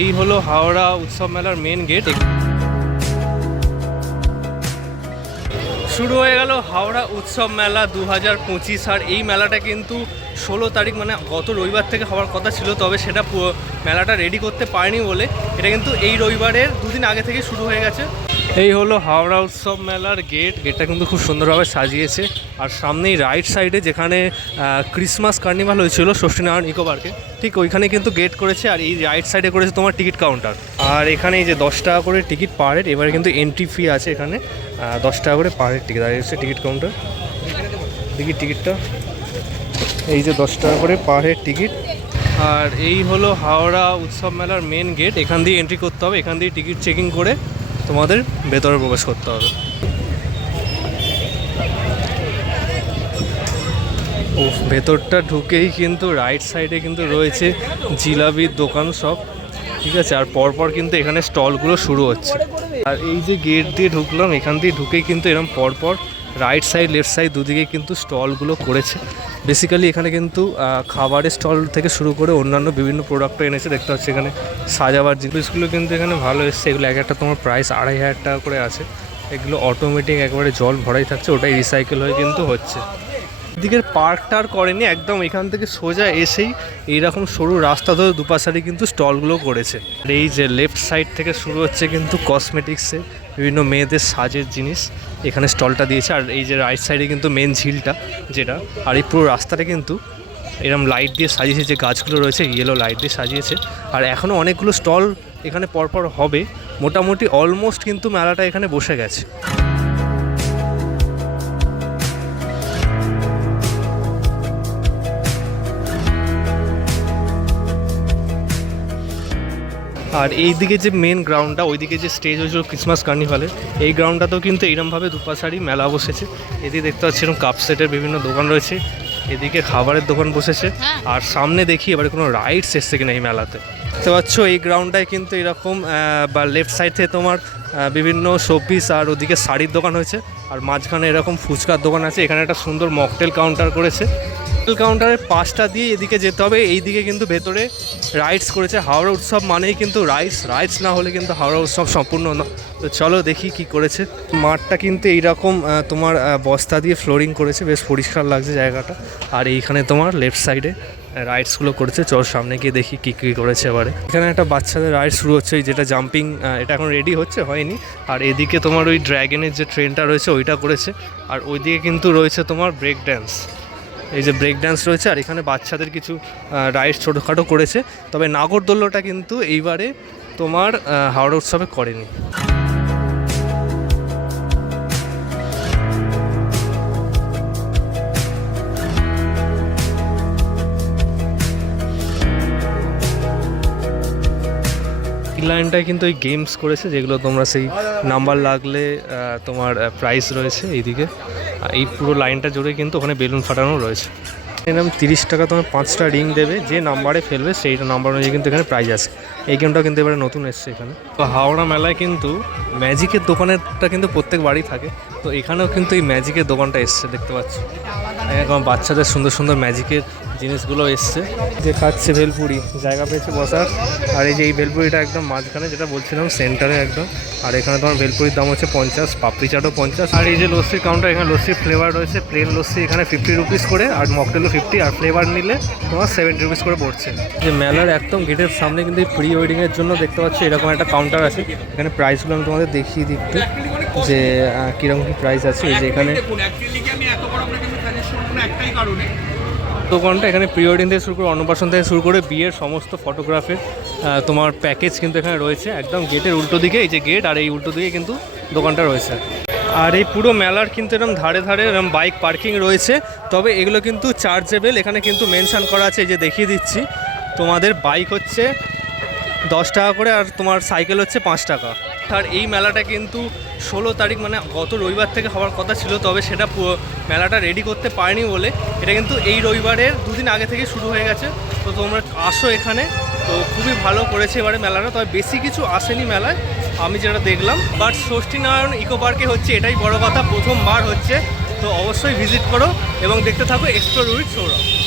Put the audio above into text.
এই হলো হাওড়া উৎসব মেলার মেন গেট শুরু হয়ে গেল হাওড়া উৎসব মেলা দু হাজার পঁচিশ। আর এই মেলাটা কিন্তু ষোলো তারিখ মানে গত রবিবার থেকে হওয়ার কথা ছিল, তবে সেটা মেলাটা রেডি করতে পারেনি বলে। এটা কিন্তু এই রবিবারের দুদিন আগে থেকে শুরু হয়ে গেছে। এই হলো হাওড়া উৎসব মেলার গেট গেটটা কিন্তু খুব সুন্দরভাবে সাজিয়েছে। আর সামনেই রাইট সাইডে যেখানে ক্রিসমাস কার্নিভাল হয়েছিল ষষ্ঠীনারায়ণ ইকো পার্কে ঠিক ওইখানে কিন্তু গেট করেছে আর এই রাইট সাইডে করেছে তোমার টিকিট কাউন্টার আর এখানে এই যে দশ টাকা করে টিকিট পার হেড এবারে কিন্তু এন্ট্রি ফি আছে এখানে দশ টাকা করে পার হেড টিকিট আর হচ্ছে টিকিট কাউন্টার টিকিট টিকিটটা এই যে দশ টাকা করে পার হেড টিকিট আর এই হলো হাওড়া উৎসব মেলার মেন গেট এখান দিয়ে এন্ট্রি করতে হবে, এখান দিয়ে টিকিট চেকিং করে তোমাদের ভেতরে প্রবেশ করতে হবে। ও ভেতরটা ঢুকেই কিন্তু রাইট সাইডে কিন্তু রয়েছে জিলাপির দোকান সব, ঠিক আছে? আর পরপর কিন্তু এখানে স্টলগুলো শুরু হচ্ছে। আর এই যে গেট দিয়ে ঢুকলাম, এখান দিয়ে ঢুকেই কিন্তু এরকম পরপর রাইট সাইড লেফট সাইড দুদিকে কিন্তু স্টলগুলো করেছে। বেসিক্যালি এখানে কিন্তু খাবারের স্টল থেকে শুরু করে অন্যান্য বিভিন্ন প্রোডাক্টও এনেছে, দেখতে পাচ্ছি এখানে সাজাবার জিনিসগুলো কিন্তু এখানে ভালো এসছে। এগুলো এক একটা তোমার প্রাইস আড়াই হাজার টাকা করে আছে। এগুলো অটোমেটিক একবারে জল ভরাই থাকছে, ওটাই রিসাইকেল হয়ে কিন্তু হচ্ছে। এদিকের পার্ক টার করেনি, একদম এখান থেকে সোজা এসেই এইরকম সরু রাস্তা ধরে দুপাশারি কিন্তু স্টলগুলো করেছে। এই যে লেফট সাইড থেকে শুরু হচ্ছে কিন্তু কসমেটিক্সের বিভিন্ন মেয়েদের সাজের জিনিস। এখানে স্টলটা দিয়েছে, আর এই যে রাইট সাইডে কিন্তু মেন ঝিলটা যেটা, আর এই পুরো রাস্তাটা কিন্তু এরম লাইট দিয়ে সাজিয়েছে, যে গাছগুলো রয়েছে ইয়েলো লাইট দিয়ে সাজিয়েছে। আর এখনও অনেকগুলো স্টল এখানে পরপর হবে। মোটামুটি অলমোস্ট কিন্তু মেলাটা এখানে বসে গেছে। আর এই দিকে যে মেন গ্রাউন্ডটা ওইদিকে যে স্টেজ হয়েছিল ক্রিসমাস কার্নিভালের এই গ্রাউন্ডটাতেও কিন্তু এইরকমভাবে দুপাশারি মেলা বসেছে। এদিকে দেখতে পাচ্ছি এরকম কাপ সেটের বিভিন্ন দোকান রয়েছে এদিকে খাবারের দোকান বসেছে আর সামনে দেখি এবারে কোনো রাইডস এসছে কিনা এই মেলাতে। দেখতে পাচ্ছ এই গ্রাউন্ডটায় কিন্তু এরকম বা লেফট সাইড থেকে তোমার বিভিন্ন শোপিস আর ওদিকে শাড়ির দোকান হয়েছে আর মাঝখানে এরকম ফুচকার দোকান আছে এখানে একটা সুন্দর মকটেল কাউন্টার করেছে। কাউন্টারের পাশটা দিয়ে এদিকে যেতে হবে। এই দিকে কিন্তু ভেতরে রাইডস করেছে। হাওড়া উৎসব মানেই কিন্তু রাইডস রাইডস না হলে কিন্তু হাওড়া উৎসব সম্পূর্ণ না। তো চলো দেখি কি করেছে। মাঠটা কিন্তু এইরকম তোমার বস্তা দিয়ে ফ্লোরিং করেছে। বেশ পরিষ্কার লাগছে জায়গাটা। আর এইখানে তোমার লেফট সাইডে রাইডসগুলো করেছে। চল সামনে গিয়ে দেখি কী কী করেছে এবারে। এখানে একটা বাচ্চাদের রাইড শুরু হচ্ছে। যেটা জাম্পিং এটা এখন রেডি হচ্ছে, হয়নি। আর এদিকে তোমার ওই ড্র্যাগনের যে ট্রেনটা রয়েছে, ওইটা করেছে। আর ওইদিকে কিন্তু রয়েছে তোমার ব্রেক ড্যান্স এই যে ব্রেক ড্যান্স রয়েছে আর এখানে বাচ্চাদের কিছু রাইড ছোটোখাটো করেছে। তবে নাগরদোল্যটা কিন্তু এইবারে তোমার হাওড়া উৎসবে করেনি। লাইনটায় কিন্তু ওই গেমস করেছে, যেগুলো তোমরা সেই নাম্বার লাগলে তোমার প্রাইস রয়েছে এইদিকে। এই পুরো লাইনটা জুড়ে কিন্তু ওখানে বেলুন ফাটানো রয়েছে। এরকম তিরিশ টাকা তোমার পাঁচটা রিং দেবে, যে নাম্বারে ফেলবে সেই নাম্বার অনুযায়ী কিন্তু এখানে প্রাইজ আছে এই গেমটাও কিন্তু এবারে নতুন এসছে এখানে। তো হাওড়া মেলায় কিন্তু ম্যাজিকের দোকানেরটা কিন্তু প্রত্যেক বাড়ি থাকে। তো এখানেও কিন্তু এই ম্যাজিকের দোকানটা এসছে, দেখতে পাচ্ছি। বাচ্চাদের সুন্দর সুন্দর ম্যাজিকের জিনিসগুলো এসছে। যে খাচ্ছে ভেলপুরি জায়গা পেয়েছে বসার। আর এই যে এই ভেলপুরিটা একদম মাঝখানে যেটা বলছিলাম সেন্টারে একদম। আর এখানে তোমার ভেলপুরির দাম হচ্ছে পঞ্চাশ পাপড়ি চাটও পঞ্চাশ। আর এই যে লস্যির কাউন্টার এখানে লস্যির ফ্লেভার রয়েছে। প্লেন লস্যি এখানে ফিফটি রুপিস করে আর মকটেলও ফিফটি আর ফ্লেভার নিলে তোমার সেভেন্টি রুপিস করে পড়ছে। যে মেলার একদম গেটের সামনে কিন্তু এই প্রি ওয়েডিংয়ের জন্য দেখতে পাচ্ছি এরকম একটা কাউন্টার আছে। এখানে প্রাইসগুলো আমি তোমাদের দেখিয়ে দিই একটু। যে কীরকম কী প্রাইস আছে? এই যে এখানে একটাই কারণে। দোকানটা এখানে প্রি ওয়েডিং থেকে শুরু করে অন্নপ্রাশন থেকে শুরু করে বিয়ের সমস্ত ফটোগ্রাফের তোমার প্যাকেজ কিন্তু এখানে রয়েছে। একদম গেটের উল্টো দিকে, এই যে গেট আর এই উল্টো দিকে কিন্তু দোকানটা রয়েছে। আর এই পুরো মেলার কিন্তু এরকম ধারে ধারে এরকম বাইক পার্কিং রয়েছে। তবে এগুলো কিন্তু চার্জেবেল এখানে কিন্তু মেনশন করা আছে, এই যে দেখিয়ে দিচ্ছি। তোমাদের বাইক হচ্ছে দশ টাকা করে আর তোমার সাইকেল হচ্ছে পাঁচ টাকা। আর এই মেলাটা কিন্তু ষোলো তারিখ মানে গত রবিবার থেকে হওয়ার কথা ছিল, তবে সেটা মেলাটা রেডি করতে পারেনি বলে। এটা কিন্তু এই রবিবারের দুদিন আগে থেকে শুরু হয়ে গেছে। তো তোমরা আসো এখানে। তো খুবই ভালো করেছে এবারে মেলাটা, তবে বেশি কিছু আসেনি মেলায়, আমি যেটা দেখলাম। বাট ষষ্ঠী নারায়ণ ইকো পার্কে হচ্ছে, এটাই বড় কথা। প্রথমবার হচ্ছে, তো অবশ্যই ভিজিট করো এবং দেখতে থাকো এক্সপ্লোর উইথ সৌরভ।